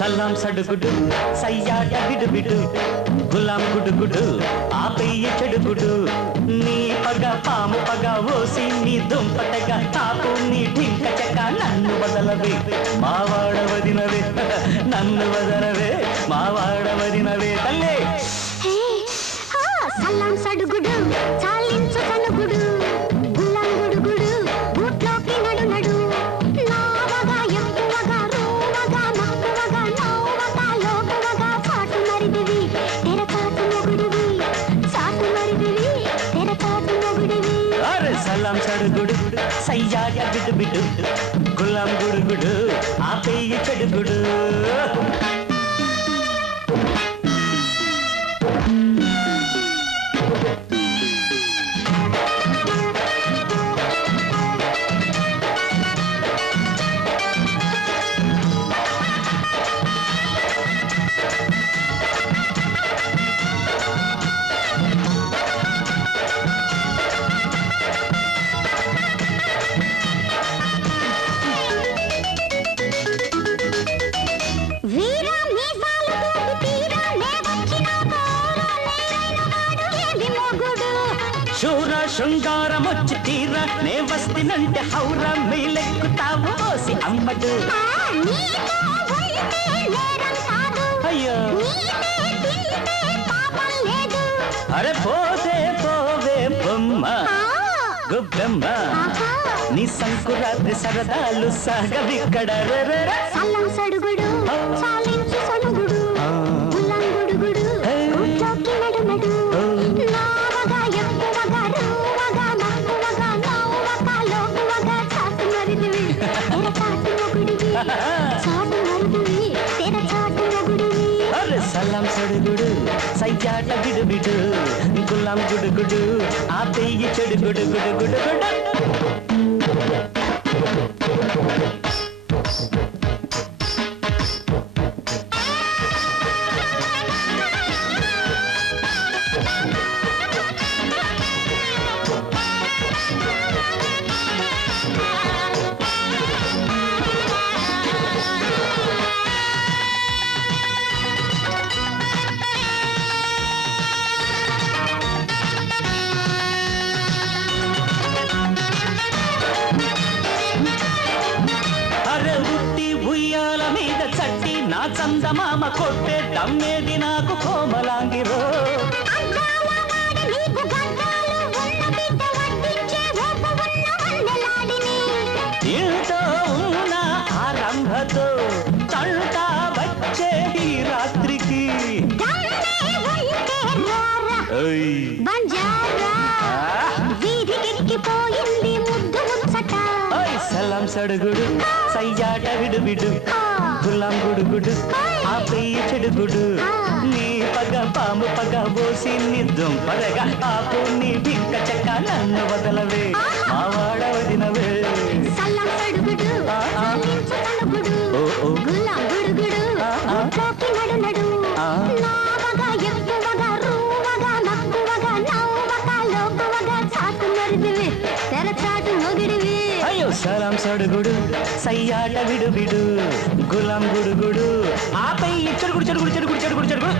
సల్లాం సడుగుడు సయ్యాడ బిడుబిడు గులాం గుడుగుడు ఆపయ్య చెడుగుడు. నీ పగ పాము పగ ఓసి నీ దుంపటగా తాపు నీ ఠింక చెక్క నన్ను వదలవే. మావాడ వదినవే నన్ను వదలవే. మావాడ వదినవే తల్లే. సల్లాం సడుగుడు చాలించు అరే సలాం సడుగుడు సయ్యాట బిడు బిడు గులాం గుడుగుడు ఆపయ్య చెడుగుడు వీరా శూర శృంగారం వచ్చి తీర నే వస్తినంటే హౌర మీలెక్కుతావు ఓసి అమ్మడు. ఆ, నీతో ఉంటే నేరం కాదు. అయ్యో. అరే పోతే పోవే బొమ్మ గుబ్బెమ్మ. నీ సంకురాత్రి సరదాలు సాగవిక్కడ సల్లం సడుగుడు సనుగుడు. మొగుడివి చాటు మరిదివి సడుగుడు సయ్యాట బిడు గులాం గుడుగుడు ఆ పెయ్యి గుడు గుడు చందమామ కొట్టే దమ్మేది నాకు కోమలాంగిరో. వాడి ఇంతో ఉన్న ఆరంభతో తంట వచ్చే ఈ రాత్రికి. సలాం సడుగుడు సయ్యాట విడుబిడు గులాం గుడుగుడు ఆ పెయ్యి చెడుగుడు నీ పగ పాము పగ పోసి నిద్దం పదగా ఆపు నీ పింక చెక్క నన్ను వదలవే. మావాడ వదినవే సలాం సడుగుడు సయ్యాట విడుబిడు గులాం గుడుగుడు. ఆ పెయ్యి చెడుగుడు చెడుగుడు చెడుగుడు చెడుగుడు చెడుగుడు.